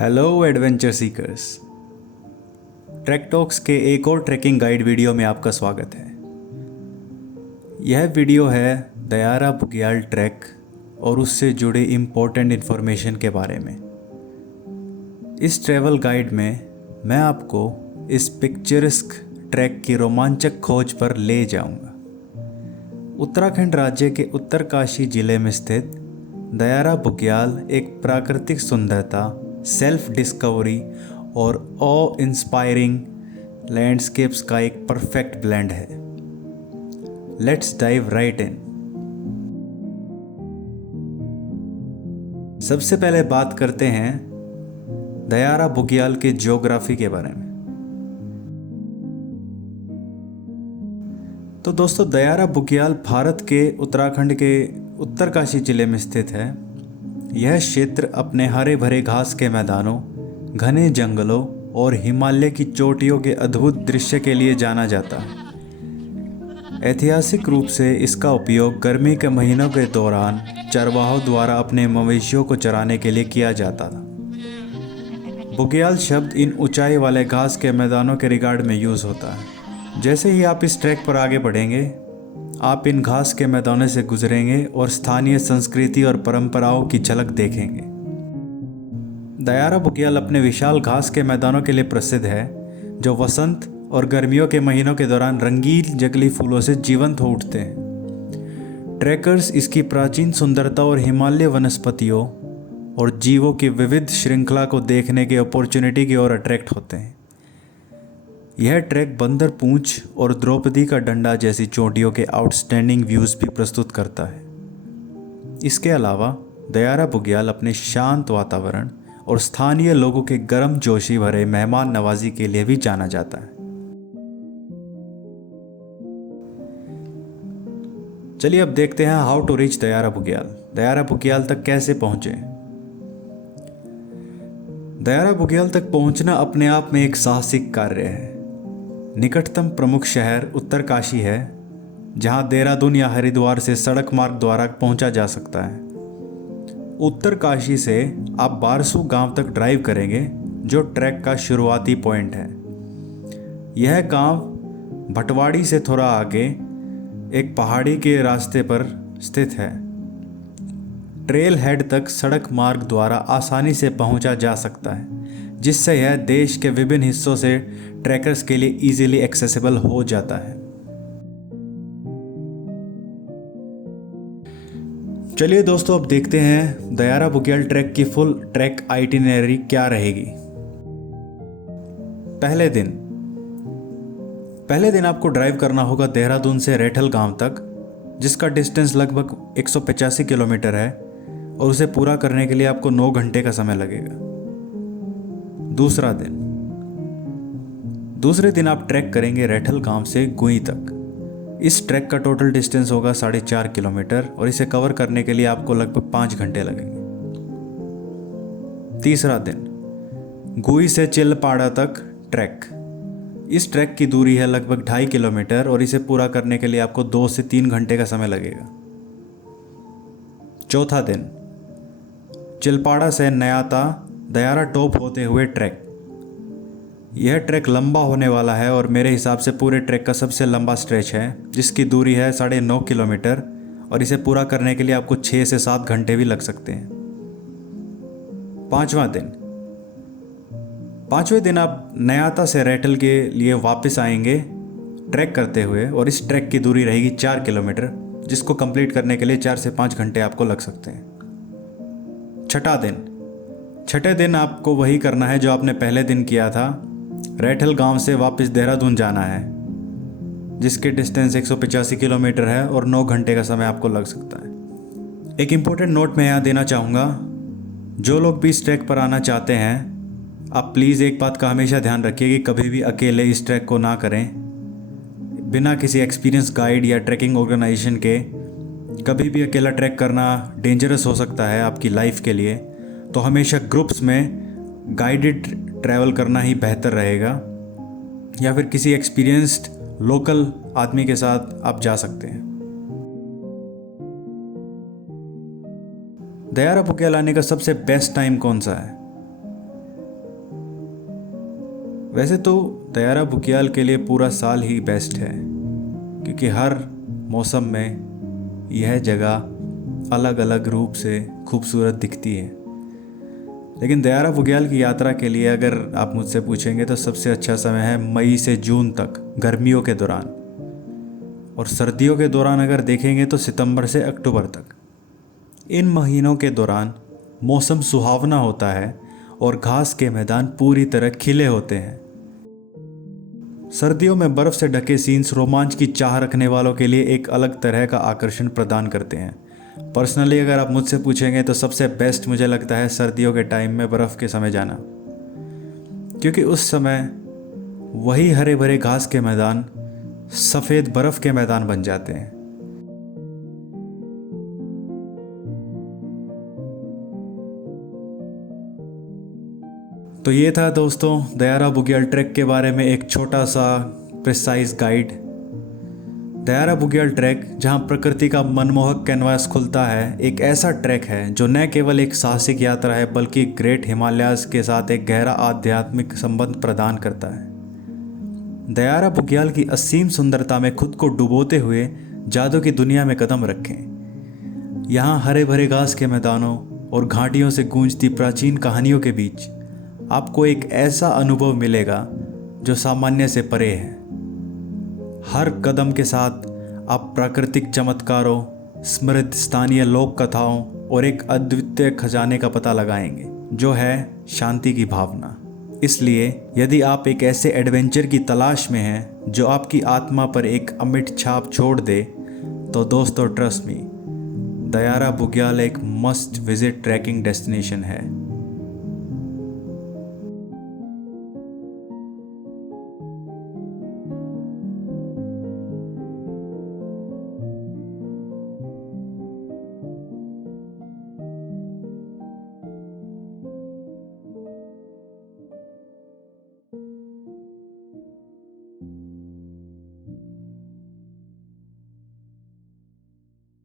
Hello adventure seekers. Track talks के एक और ट्रैकिंग गाइड वीडियो में आपका स्वागत है। यह वीडियो है दयारा बुग्याल ट्रैक और उससे जुड़े इम्पोर्टेंट इन्फॉर्मेशन के बारे में। इस ट्रैवल गाइड में मैं आपको इस पिक्चरस्क ट्रैक की रोमांचक खोज पर ले जाऊंगा। उत्तराखंड राज्य के उत्तरकाशी जिले में स्थित दयारा बुग्याल एक प्राकृतिक सुंदरता, सेल्फ डिस्कवरी और ऑ इंस्पायरिंग लैंडस्केप्स का एक परफेक्ट ब्लेंड है। लेट्स डाइव राइट इन। सबसे पहले बात करते हैं दयारा बुग्याल के ज्योग्राफी के बारे में। तो दोस्तों, दयारा बुग्याल भारत के उत्तराखंड के उत्तरकाशी जिले में स्थित है। यह क्षेत्र अपने हरे भरे घास के मैदानों, घने जंगलों और हिमालय की चोटियों के अद्भुत दृश्य के लिए जाना जाता है। ऐतिहासिक रूप से इसका उपयोग गर्मी के महीनों के दौरान चरवाहों द्वारा अपने मवेशियों को चराने के लिए किया जाता था। बुग्याल शब्द इन ऊंचाई वाले घास के मैदानों के रिगार्ड में यूज़ होता है। जैसे ही आप इस ट्रैक पर आगे बढ़ेंगे, आप इन घास के मैदानों से गुजरेंगे और स्थानीय संस्कृति और परंपराओं की झलक देखेंगे। दयारा बुग्याल अपने विशाल घास के मैदानों के लिए प्रसिद्ध है, जो वसंत और गर्मियों के महीनों के दौरान रंगीन जंगली फूलों से जीवंत हो उठते हैं। ट्रैकर्स इसकी प्राचीन सुंदरता और हिमालय वनस्पतियों और जीवों की विविध श्रृंखला को देखने की अपॉर्चुनिटी की ओर अट्रैक्ट होते हैं। यह ट्रैक बंदर पूंछ और द्रौपदी का डंडा जैसी चोटियों के आउटस्टैंडिंग व्यूज़ भी प्रस्तुत करता है। इसके अलावा दयारा बुग्याल अपने शांत वातावरण और स्थानीय लोगों के गर्म जोशी भरे मेहमान नवाजी के लिए भी जाना जाता है। चलिए अब देखते हैं हाउ टू रीच दयारा बुग्याल। दयारा बुग्याल तक कैसे पहुंचे। दयारा बुग्याल तक पहुंचना अपने आप में एक साहसिक कार्य है। निकटतम प्रमुख शहर उत्तरकाशी है, जहां देहरादून या हरिद्वार से सड़क मार्ग द्वारा पहुंचा जा सकता है। उत्तरकाशी से आप बारसू गांव तक ड्राइव करेंगे, जो ट्रैक का शुरुआती पॉइंट है। यह गांव भटवाड़ी से थोड़ा आगे एक पहाड़ी के रास्ते पर स्थित है। ट्रेल हेड तक सड़क मार्ग द्वारा आसानी से पहुंचा जा सकता है, जिससे यह देश के विभिन्न हिस्सों से ट्रैकर्स के लिए इजीली एक्सेसिबल हो जाता है। चलिए दोस्तों, अब देखते हैं दयारा बुग्याल ट्रैक की फुल ट्रैक आइटिनरी क्या रहेगी। पहले दिन आपको ड्राइव करना होगा देहरादून से रैठल गांव तक, जिसका डिस्टेंस लगभग 185 किलोमीटर है, और उसे पूरा करने के लिए आपको 9 घंटे का समय लगेगा। दूसरे दिन आप ट्रैक करेंगे रैठल गांव से गुई तक। इस ट्रैक का टोटल डिस्टेंस होगा 4.5 किलोमीटर और इसे कवर करने के लिए आपको लगभग 5 घंटे लगेंगे। तीसरा दिन गुई से चिलपाड़ा तक ट्रैक। इस ट्रैक की दूरी है लगभग 2.5 किलोमीटर और इसे पूरा करने के लिए आपको 2 से 3 घंटे का समय लगेगा। चौथा दिन चिलपाड़ा से नयाता दयारा टॉप होते हुए ट्रैक। यह ट्रैक लंबा होने वाला है और मेरे हिसाब से पूरे ट्रैक का सबसे लंबा स्ट्रेच है, जिसकी दूरी है 9.5 किलोमीटर और इसे पूरा करने के लिए आपको 6 से 7 घंटे भी लग सकते हैं। पांचवें दिन आप नयाता से रैठल के लिए वापस आएंगे ट्रैक करते हुए, और इस ट्रैक की दूरी रहेगी 4 किलोमीटर, जिसको कंप्लीट करने के लिए 4 से 5 घंटे आपको लग सकते हैं। छठे दिन आपको वही करना है जो आपने पहले दिन किया था। रैठल गांव से वापस देहरादून जाना है, जिसके डिस्टेंस 185 किलोमीटर है और 9 घंटे का समय आपको लग सकता है। एक इम्पोर्टेंट नोट मैं यहाँ देना चाहूँगा, जो लोग भी इस ट्रैक पर आना चाहते हैं, आप प्लीज़ एक बात का हमेशा ध्यान रखिए कि कभी भी अकेले इस ट्रैक को ना करें। बिना किसी एक्सपीरियंस गाइड या ट्रैकिंग ऑर्गेनाइजेशन के कभी भी अकेला ट्रैक करना डेंजरस हो सकता है आपकी लाइफ के लिए। तो हमेशा ग्रुप्स में गाइडेड ट्रैवल करना ही बेहतर रहेगा, या फिर किसी एक्सपीरियंस्ड लोकल आदमी के साथ आप जा सकते हैं। दयारा बुग्याल आने का सबसे बेस्ट टाइम कौन सा है? वैसे तो दयारा बुग्याल के लिए पूरा साल ही बेस्ट है, क्योंकि हर मौसम में यह जगह अलग अलग रूप से खूबसूरत दिखती है। लेकिन दयारा बुग्याल की यात्रा के लिए अगर आप मुझसे पूछेंगे तो सबसे अच्छा समय है मई से जून तक, गर्मियों के दौरान। और सर्दियों के दौरान अगर देखेंगे तो सितंबर से अक्टूबर तक। इन महीनों के दौरान मौसम सुहावना होता है और घास के मैदान पूरी तरह खिले होते हैं। सर्दियों में बर्फ़ से ढके सीन्स रोमांच की चाह रखने वालों के लिए एक अलग तरह का आकर्षण प्रदान करते हैं। पर्सनली अगर आप मुझसे पूछेंगे तो सबसे बेस्ट मुझे लगता है सर्दियों के टाइम में बर्फ़ के समय जाना, क्योंकि उस समय वही हरे भरे घास के मैदान सफ़ेद बर्फ़ के मैदान बन जाते हैं। तो ये था दोस्तों दयारा बुग्याल ट्रैक के बारे में एक छोटा सा प्रिसाइज गाइड। दयारा बुग्याल ट्रैक, जहाँ प्रकृति का मनमोहक कैनवास खुलता है, एक ऐसा ट्रैक है जो न केवल एक साहसिक यात्रा है बल्कि ग्रेट हिमालयाज के साथ एक गहरा आध्यात्मिक संबंध प्रदान करता है। दयारा बुग्याल की असीम सुंदरता में खुद को डुबोते हुए जादू की दुनिया में कदम रखें। यहाँ हरे भरे घास के मैदानों और घाटियों से गूंजती प्राचीन कहानियों के बीच आपको एक ऐसा अनुभव मिलेगा जो सामान्य से परे है। हर कदम के साथ आप प्राकृतिक चमत्कारों, समृद्ध स्थानीय लोक कथाओं और एक अद्वितीय खजाने का पता लगाएंगे, जो है शांति की भावना। इसलिए यदि आप एक ऐसे एडवेंचर की तलाश में हैं जो आपकी आत्मा पर एक अमिट छाप छोड़ दे, तो दोस्तों ट्रस्ट मी, दयारा बुग्याल एक मस्ट विजिट ट्रैकिंग डेस्टिनेशन है।